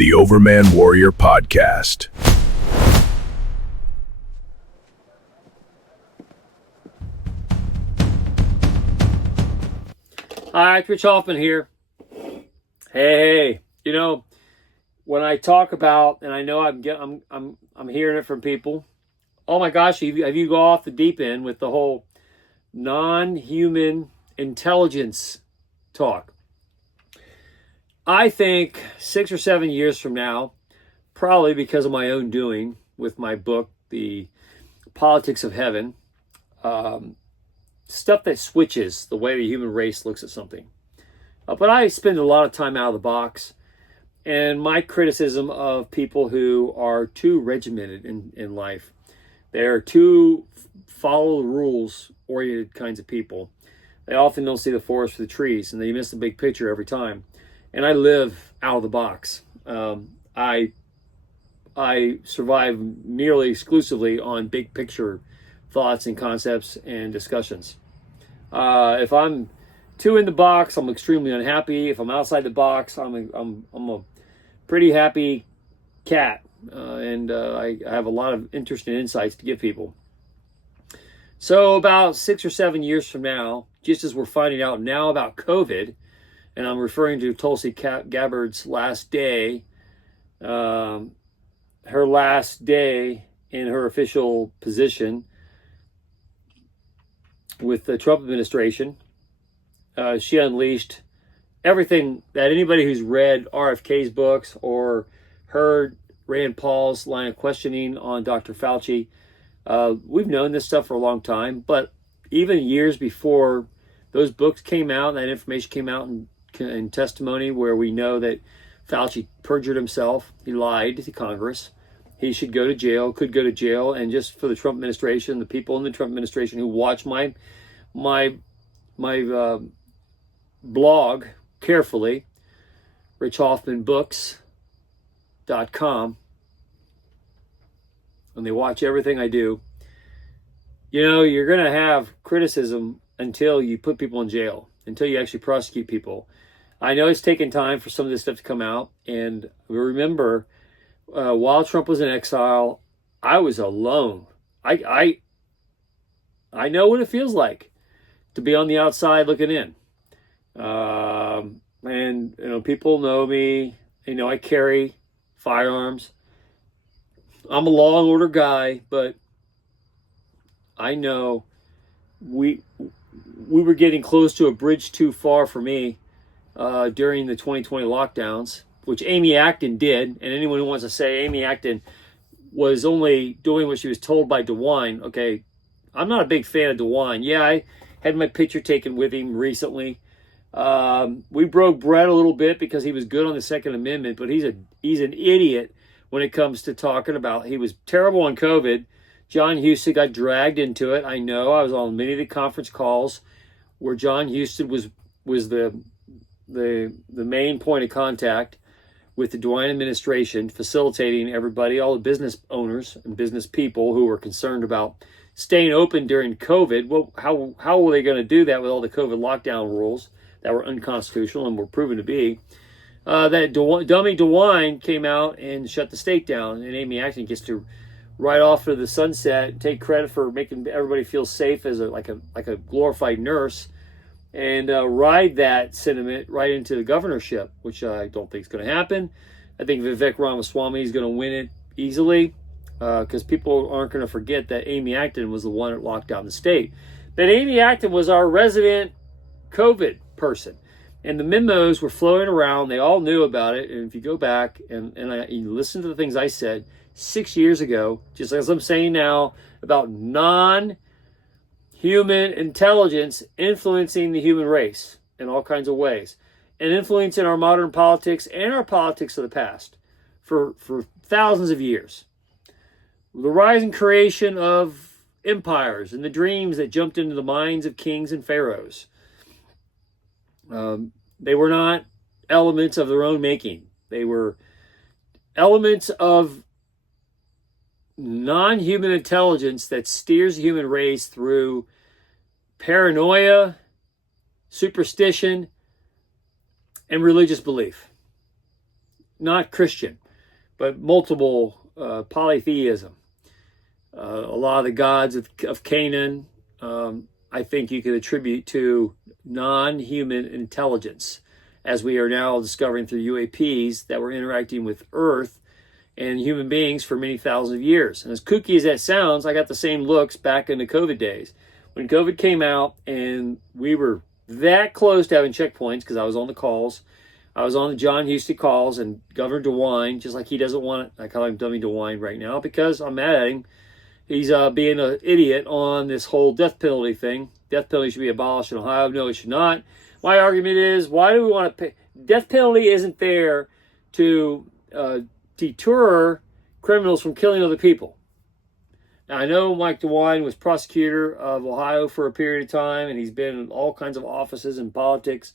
the Overman Warrior Podcast. Hi, Rich Hoffman here. Hey, when I talk about, and I know I'm hearing it from people. Oh my gosh, have you go off the deep end with the whole non-human intelligence talk? I think 6 or 7 years from now, probably because of my own doing with my book, The Politics of Heaven, stuff that switches the way the human race looks at something. But I spend a lot of time out of the box, and my criticism of people who are too regimented in life. They're too follow the rules oriented kinds of people. They often don't see the forest for the trees, and they miss the big picture every time. And I live out of the box. I survive nearly exclusively on big picture thoughts and concepts and discussions. If I'm too in the box, I'm extremely unhappy. If I'm outside the box, I'm a pretty happy cat, and I have a lot of interesting insights to give people. So about 6 or 7 years from now, just as we're finding out now about COVID, and I'm referring to Tulsi Gabbard's last day, her last day in her official position with the Trump administration, she unleashed everything that anybody who's read RFK's books or heard Rand Paul's line of questioning on Dr. Fauci. We've known this stuff for a long time, but even years before those books came out and that information came out in testimony where we know that Fauci perjured himself, he lied to Congress, he should go to jail, could go to jail, and just for the Trump administration, the people in the Trump administration who watch my blog carefully, richhoffmanbooks.com, and they watch everything I do, you're going to have criticism until you put people in jail, until you actually prosecute people. I know it's taken time for some of this stuff to come out, and remember, while Trump was in exile, I was alone. I know what it feels like to be on the outside looking in. And people know me. I carry firearms. I'm a law and order guy, but I know we were getting close to a bridge too far for me during the 2020 lockdowns, which Amy Acton did. And anyone who wants to say Amy Acton was only doing what she was told by DeWine, okay, I'm not a big fan of DeWine. Yeah, I had my picture taken with him recently. We broke bread a little bit because he was good on the Second Amendment, but he's an idiot when it comes to talking about, he was terrible on COVID. John Huston got dragged into it. I know. I was on many of the conference calls where John Huston was the main point of contact with the DeWine administration, facilitating everybody, all the business owners and business people who were concerned about staying open during COVID. Well, how were they going to do that with all the COVID lockdown rules that were unconstitutional and were proven to be? That dummy DeWine came out and shut the state down, and Amy Acton gets to ride off to the sunset and take credit for making everybody feel safe as like a glorified nurse, and ride that sentiment right into the governorship, which I don't think is going to happen. I think Vivek Ramaswamy is going to win it easily because people aren't going to forget that Amy Acton was the one that locked down the state. That Amy Acton was our resident COVID person. And the memos were flowing around. They all knew about it. And if you go back and you listen to the things I said 6 years ago, just as I'm saying now, about non-human intelligence influencing the human race in all kinds of ways, and influencing our modern politics and our politics of the past for thousands of years. The rise and creation of empires and the dreams that jumped into the minds of kings and pharaohs. They were not elements of their own making. They were elements of non-human intelligence that steers the human race through paranoia, superstition, and religious belief. not Christian, but multiple polytheism. A lot of the gods of Canaan, I think you could attribute to non-human intelligence, as we are now discovering through UAPs that were interacting with Earth and human beings for many thousands of years. And as kooky as that sounds, I got the same looks back in the COVID days. When COVID came out and we were that close to having checkpoints, because I was on the calls, I was on the John Huston calls, and Governor DeWine, just like he doesn't want it, I call him Dummy DeWine right now because I'm mad at him. He's being an idiot on this whole death penalty thing. Death penalty should be abolished in Ohio. No, it should not. My argument is, why do we want to pay? Death penalty isn't there to deter criminals from killing other people. Now, I know Mike DeWine was prosecutor of Ohio for a period of time, and he's been in all kinds of offices in politics,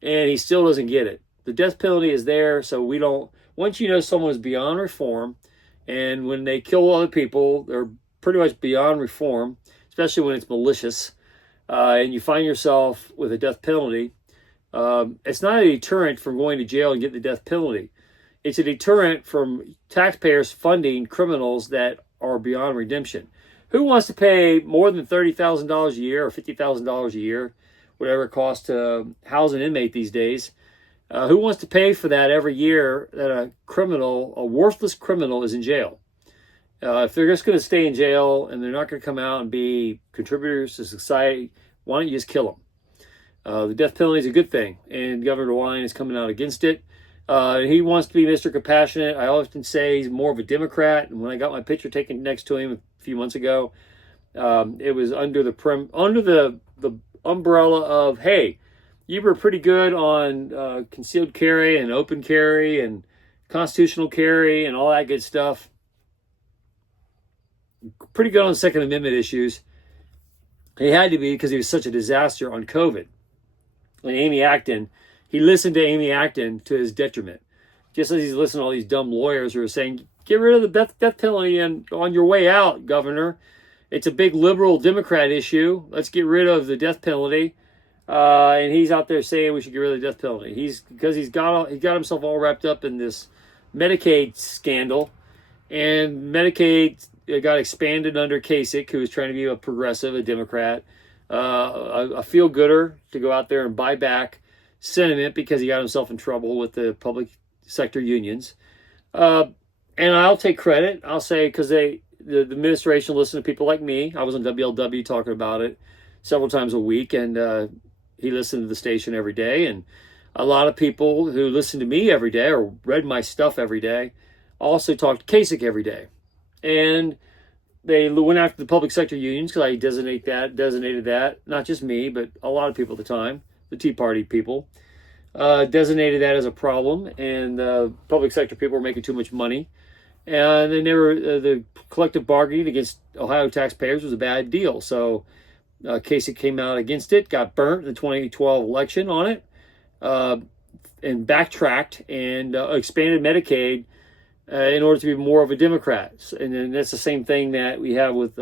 and he still doesn't get it. The death penalty is there, so we don't, once you know someone is beyond reform, and when they kill other people, they're pretty much beyond reform, especially when it's malicious, and you find yourself with a death penalty, it's not a deterrent from going to jail and getting the death penalty. It's a deterrent from taxpayers funding criminals that are beyond redemption. Who wants to pay more than $30,000 a year or $50,000 a year, whatever it costs to house an inmate these days? Who wants to pay for that every year that a criminal, a worthless criminal, is in jail? If they're just going to stay in jail and they're not going to come out and be contributors to society, why don't you just kill them? The death penalty is a good thing, and Governor DeWine is coming out against it. He wants to be Mr. Compassionate. I often say he's more of a Democrat, and when I got my picture taken next to him a few months ago, it was under the umbrella of, hey, you were pretty good on concealed carry and open carry and constitutional carry and all that good stuff. Pretty good on Second Amendment issues. He had to be because he was such a disaster on COVID. And Amy Acton, he listened to Amy Acton to his detriment. Just as he's listening to all these dumb lawyers who are saying, get rid of the death penalty and on your way out, Governor. It's a big liberal Democrat issue. Let's get rid of the death penalty. And he's out there saying we should get rid of the death penalty. He got himself all wrapped up in this Medicaid scandal. And Medicaid got expanded under Kasich, who was trying to be a progressive, a Democrat, a feel-gooder to go out there and buy back sentiment because he got himself in trouble with the public sector unions. And I'll take credit. I'll say because the administration listened to people like me. I was on WLW talking about it several times a week, and he listened to the station every day. And a lot of people who listen to me every day or read my stuff every day also talked to Kasich every day. And they went after the public sector unions because I designated that, not just me, but a lot of people at the time, the Tea Party people, designated that as a problem, and public sector people were making too much money. And they never, the collective bargaining against Ohio taxpayers was a bad deal. So Kasich came out against it, got burnt in the 2012 election on it, and backtracked and expanded Medicaid in order to be more of a Democrat. And then that's the same thing that we have with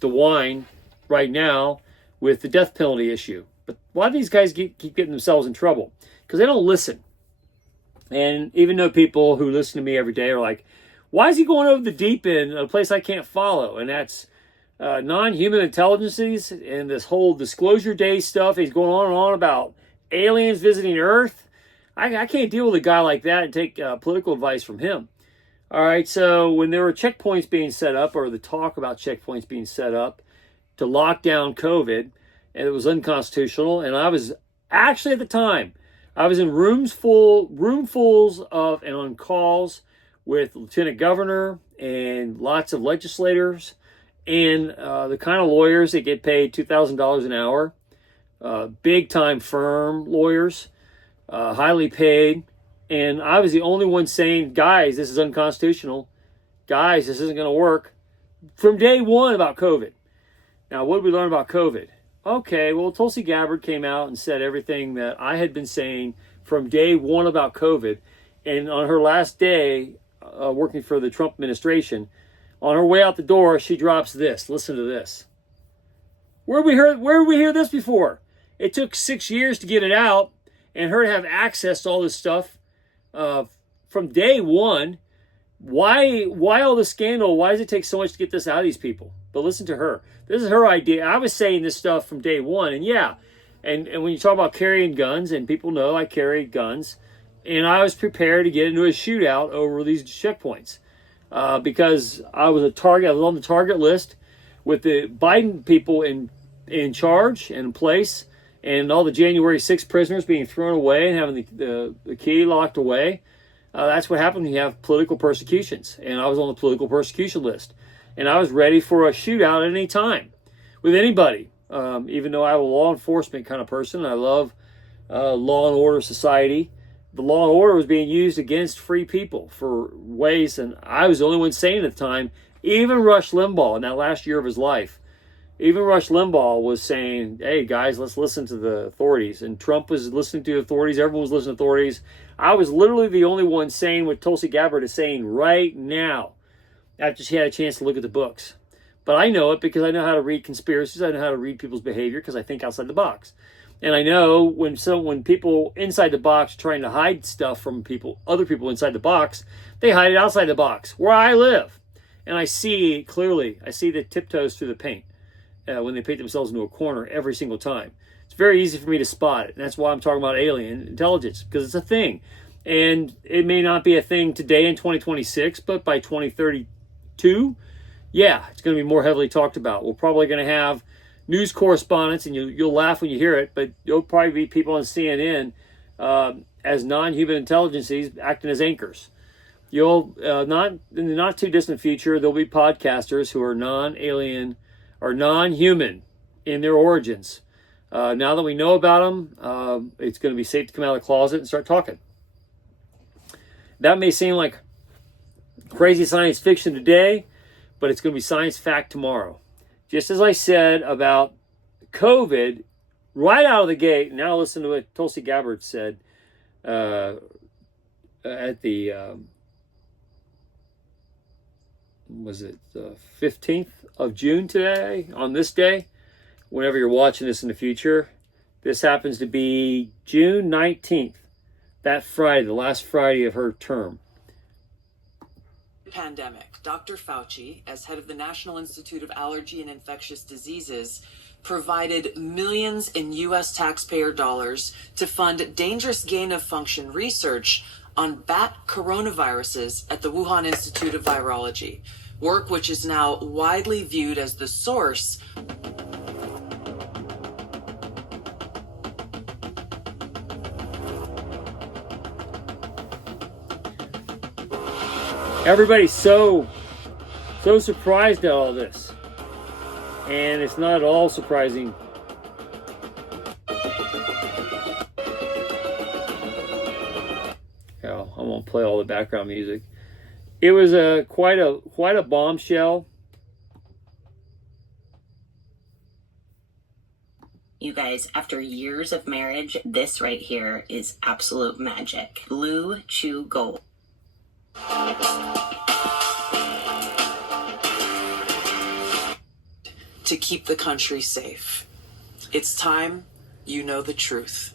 DeWine right now with the death penalty issue. But a lot of these guys keep getting themselves in trouble because they don't listen. And even though people who listen to me every day are like, why is he going over the deep end, a place I can't follow? And that's non-human intelligences and this whole disclosure day stuff. He's going on and on about aliens visiting Earth. I can't deal with a guy like that and take political advice from him. All right, so when there were checkpoints being set up, or the talk about checkpoints being set up to lock down COVID, and it was unconstitutional, and I was actually at the time, I was in roomfuls of and on calls with Lieutenant Governor and lots of legislators and the kind of lawyers that get paid $2,000 an hour, big time firm lawyers, highly paid. And I was the only one saying, guys, this is unconstitutional. Guys, this isn't going to work. From day one about COVID. Now, what did we learn about COVID? Okay, well, Tulsi Gabbard came out and said everything that I had been saying from day one about COVID. And on her last day working for the Trump administration, on her way out the door, she drops this. Listen to this. Where did we hear this before? It took 6 years to get it out, and her to have access to all this stuff from day one. Why all the scandal? Why does it take so much to get this out of these people? But listen to her. This is her idea. I was saying this stuff from day one. And yeah, and when you talk about carrying guns, and people know I carry guns, and I was prepared to get into a shootout over these checkpoints because I was a target. I was on the target list with the Biden people in charge and in place, and all the January 6th prisoners being thrown away and having the key locked away. That's what happened when you have political persecutions. And I was on the political persecution list. And I was ready for a shootout at any time with anybody. Even though I'm a law enforcement kind of person, I love law and order society. The law and order was being used against free people for ways, and I was the only one saying at the time, even Rush Limbaugh in that last year of his life, even Rush Limbaugh was saying, hey guys, let's listen to the authorities. And Trump was listening to authorities. Everyone was listening to authorities. I was literally the only one saying what Tulsi Gabbard is saying right now after she had a chance to look at the books. But I know it because I know how to read conspiracies. I know how to read people's behavior because I think outside the box. And I know when people inside the box are trying to hide stuff from other people inside the box, they hide it outside the box where I live. And I see clearly, I see the tiptoes through the paint. When they paint themselves into a corner every single time. It's very easy for me to spot it. And that's why I'm talking about alien intelligence, because it's a thing. And it may not be a thing today in 2026, but by 2032, yeah, it's going to be more heavily talked about. We're probably going to have news correspondents, and you'll laugh when you hear it, but you'll probably be people on CNN as non-human intelligences acting as anchors. You'll, not in the not too distant future, there'll be podcasters who are non-alien are non-human in their origins. Now that we know about them, it's going to be safe to come out of the closet and start talking. That may seem like crazy science fiction today, but it's going to be science fact tomorrow. Just as I said about COVID, right out of the gate, now listen to what Tulsi Gabbard said at the, was it the 15th of June today, on this day, whenever you're watching this in the future. This happens to be June 19th, that Friday, the last Friday of her term. Pandemic. Dr. Fauci, as head of the National Institute of Allergy and Infectious Diseases, provided millions in U.S. taxpayer dollars to fund dangerous gain-of-function research on bat coronaviruses at the Wuhan Institute of Virology, work which is now widely viewed as the source. Everybody's so surprised at all this. And it's not at all surprising. Oh, I won't play all the background music. It was quite a bombshell. You guys, after years of marriage, this right here is absolute magic. Blue Chew Gold. To keep the country safe. It's time you know the truth.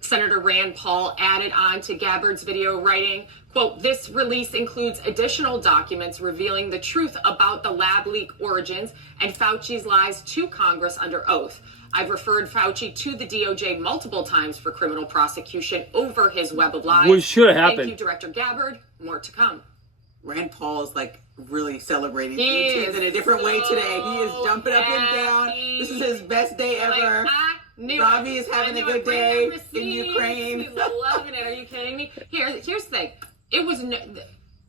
Senator Rand Paul added on to Gabbard's video, writing, quote, "This release includes additional documents revealing the truth about the lab leak origins and Fauci's lies to Congress under oath. I've referred Fauci to the DOJ multiple times for criminal prosecution over his web of lies." What should have happened. Thank you, Director Gabbard. More to come. Rand Paul is like really celebrating He things in a different way today. He is jumping up and down. happy. This is his best day ever. Like, I knew Robbie it. is having I a knew good it. Bring day the in Ukraine. He's loving it. Are you kidding me? Here's the thing. It was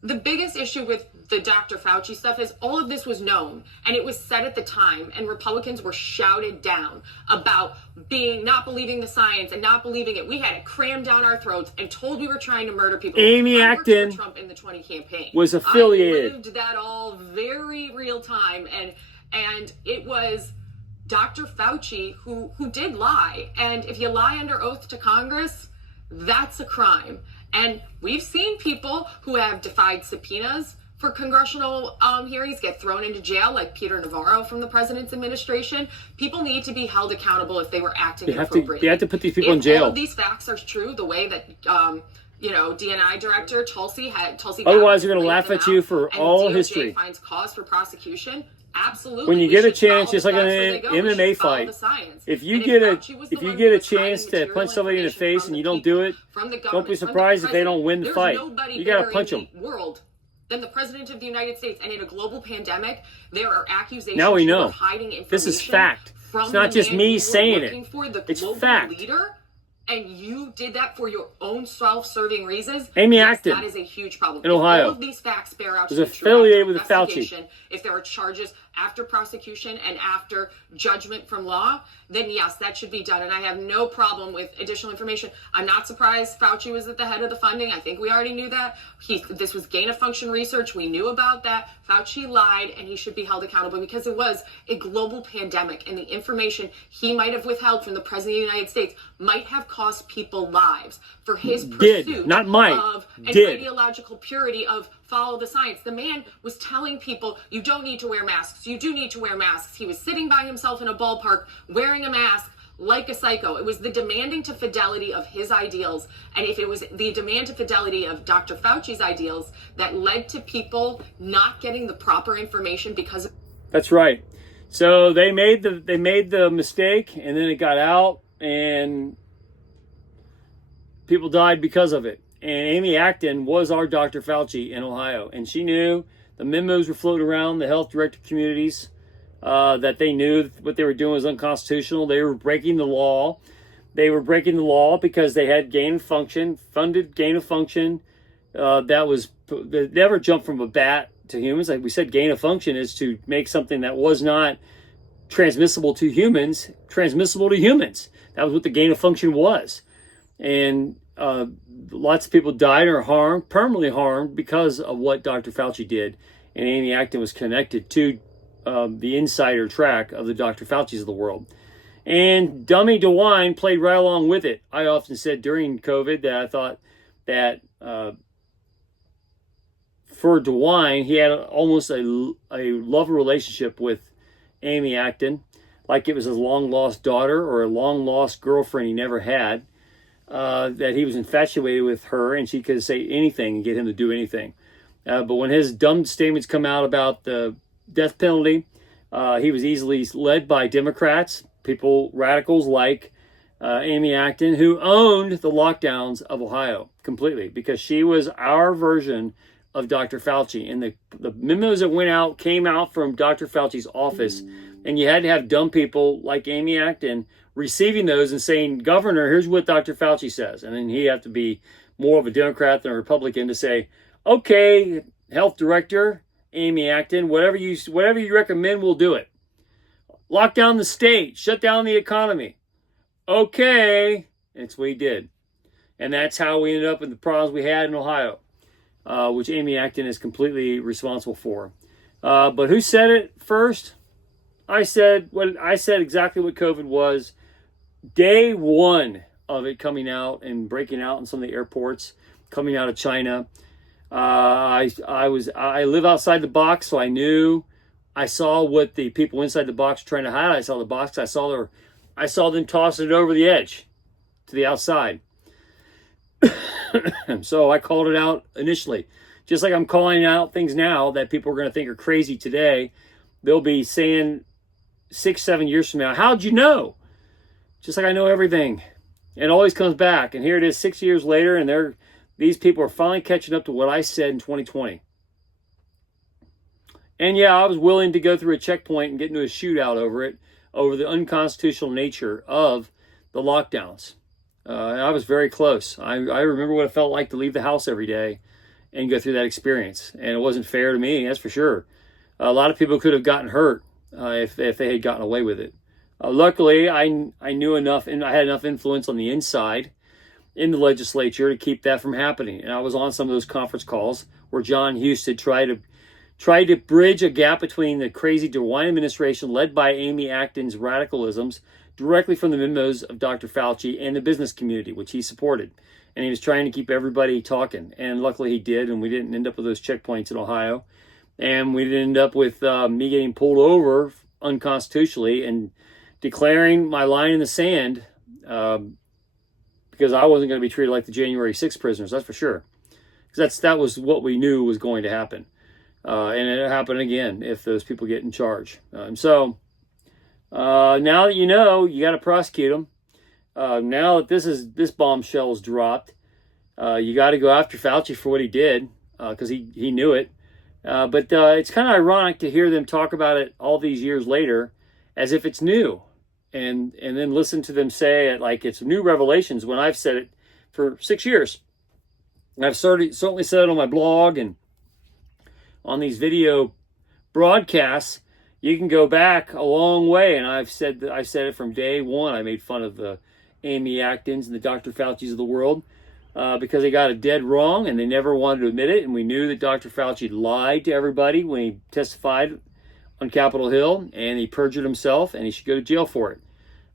the biggest issue with the Dr. Fauci stuff is all of this was known and it was said at the time, and Republicans were shouted down about not believing the science and not believing it. We had it crammed down our throats and told we were trying to murder people. Amy I worked for Acton Trump in the 20 campaign. was affiliated. I lived that all very real time, and it was Dr. Fauci who did lie. And if you lie under oath to Congress, that's a crime. And we've seen people who have defied subpoenas for congressional hearings get thrown into jail, like Peter Navarro from the president's administration. People need to be held accountable if they were acting inappropriately. You have to put these people in jail. All of these facts are true, the way that DNI director Tulsi Otherwise, they're going to laid laugh them at you out, for and all DOJ history. finds cause for prosecution. Absolutely. When you We get a should follow chance, just the like in facts where an they go. We MMA should follow fight, the science. if you And get Fauci was the if you one get who a was hiding chance to material punch somebody in the information face from and the you don't people, do it, from the don't be government, from the surprised if they don't president. win the There's fight. nobody You got to bigger punch in them. the world than the president of the United States. And in a global pandemic, there are accusations Now we know. of hiding information. This is fact. From It's not the just man me you were saying working it. For, the It's global fact. leader, and you did that for your own self-serving reasons. Amy yes, Acton that is a huge problem. in Ohio. If all of these facts bear out to Was be true affiliated after with the Fauci. investigation, if there are charges after prosecution and after judgment from law, then yes, that should be done. And I have no problem with additional information. I'm not surprised Fauci was at the head of the funding. I think we already knew that. This was gain of function research. We knew about that. Fauci lied, and he should be held accountable because it was a global pandemic, and the information he might have withheld from the president of the United States might have cost people lives for his pursuit not might. of an Did. ideological purity of follow the science. The man was telling people, you don't need to wear masks. You do need to wear masks. He was sitting by himself in a ballpark wearing a mask like a psycho. It was the demanding to fidelity of his ideals. And if it was the demand to fidelity of Dr. Fauci's ideals that led to people not getting the proper information because of... That's right. So they made the mistake, and then it got out, and people died because of it. And Amy Acton was our Dr. Fauci in Ohio, and she knew the memos were floating around the health director communities that they knew what they were doing was unconstitutional. They were breaking the law. They were breaking the law because they had gain of function, funded gain of function. That never jumped from a bat to humans. Like we said, gain of function is to make something that was not transmissible to humans, transmissible to humans. That was what the gain of function was. And lots of people died or harmed, permanently harmed, because of what Dr. Fauci did. And Amy Acton was connected to the insider track of the Dr. Fauci's of the world. And Dummy DeWine played right along with it. I often said during COVID that I thought that for DeWine, he had almost a love relationship with Amy Acton, like it was his long-lost daughter or a long-lost girlfriend he never had. That he was infatuated with her and she could say anything and get him to do anything. But when his dumb statements come out about the death penalty, he was easily led by Democrats, radicals like Amy Acton, who owned the lockdowns of Ohio completely because she was our version of Dr. Fauci. And the memos that went out came out from Dr. Fauci's office. And you had to have dumb people like Amy Acton receiving those and saying, Governor, here's what Dr. Fauci says. And then he had to be more of a Democrat than a Republican to say, okay, health director, Amy Acton, whatever you recommend, we'll do it. Lock down the state, shut down the economy. Okay. And it's what he did. And that's how we ended up with the problems we had in Ohio, which Amy Acton is completely responsible for. But who said it first? I said exactly what COVID was. Day one of it coming out and breaking out in some of the airports, coming out of China. I live outside the box, so I saw what the people inside the box were trying to hide. I saw the box. I saw them tossing it over the edge to the outside. So I called it out initially. Just like I'm calling out things now that people are going to think are crazy today. They'll be saying 6-7 years from now, how'd you know? Just like I know everything. And it always comes back. And here it is 6 years later, and these people are finally catching up to what I said in 2020. And yeah, I was willing to go through a checkpoint and get into a shootout over the unconstitutional nature of the lockdowns. I was very close. I remember what it felt like to leave the house every day and go through that experience. And it wasn't fair to me, that's for sure. A lot of people could have gotten hurt if they had gotten away with it. Luckily, I knew enough, and I had enough influence on the inside in the legislature to keep that from happening. And I was on some of those conference calls where John Husted tried to bridge a gap between the crazy DeWine administration led by Amy Acton's radicalisms directly from the memos of Dr. Fauci and the business community, which he supported. And he was trying to keep everybody talking. And luckily he did, and we didn't end up with those checkpoints in Ohio. And we didn't end up with me getting pulled over unconstitutionally and declaring my line in the sand because I wasn't going to be treated like the January 6th prisoners, that's for sure. Because that was what we knew was going to happen. And it'll happen again if those people get in charge. So now that you know, you got to prosecute them. Now that this bombshell is dropped, you got to go after Fauci for what he did, because he knew it. But it's kind of ironic to hear them talk about it all these years later as if it's new, and then listen to them say it like it's new revelations when I've said it for 6 years. And I've certainly said it on my blog and on these video broadcasts. You can go back a long way, and I've said it from day one. I made fun of the Amy Actons and the Dr. Faucis of the world because they got it dead wrong, and they never wanted to admit it. And we knew that Dr. Fauci lied to everybody when he testified on Capitol Hill, and he perjured himself, and he should go to jail for it.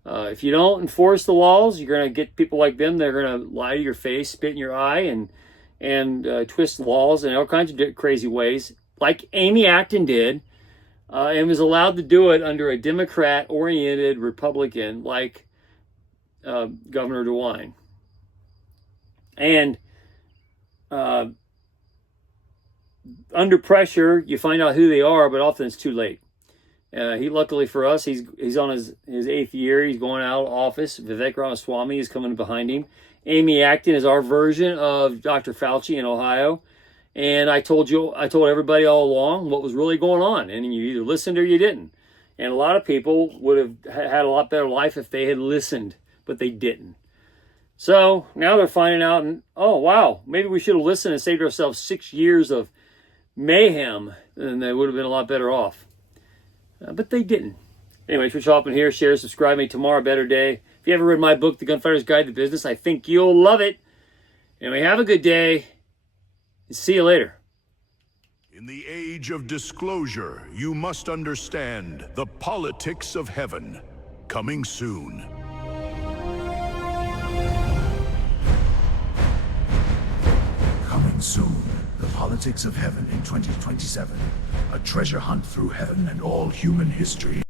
If you don't enforce the laws, you're going to get people like them. They're going to lie to your face, spit in your eye, and twist laws in all kinds of crazy ways, like Amy Acton did, and was allowed to do it under a Democrat-oriented Republican like Governor DeWine. And under pressure, you find out who they are, but often it's too late. Luckily for us, he's on his 8th year. He's going out of office. Vivek Ramaswamy is coming behind him. Amy Acton is our version of Dr. Fauci in Ohio. And I told everybody all along what was really going on. And you either listened or you didn't. And a lot of people would have had a lot better life if they had listened, but they didn't. So now they're finding out, and oh, wow, maybe we should have listened and saved ourselves 6 years of mayhem, and they would have been a lot better off. But they didn't. Anyway, for shopping here, share, subscribe. Make tomorrow a better day. If you haven't read my book, The Gunfighter's Guide to Business, I think you'll love it. Anyway, have a good day. See you later. In the age of disclosure, you must understand the politics of heaven. Coming soon. Coming soon. The politics of heaven in 2027. A treasure hunt through heaven and all human history.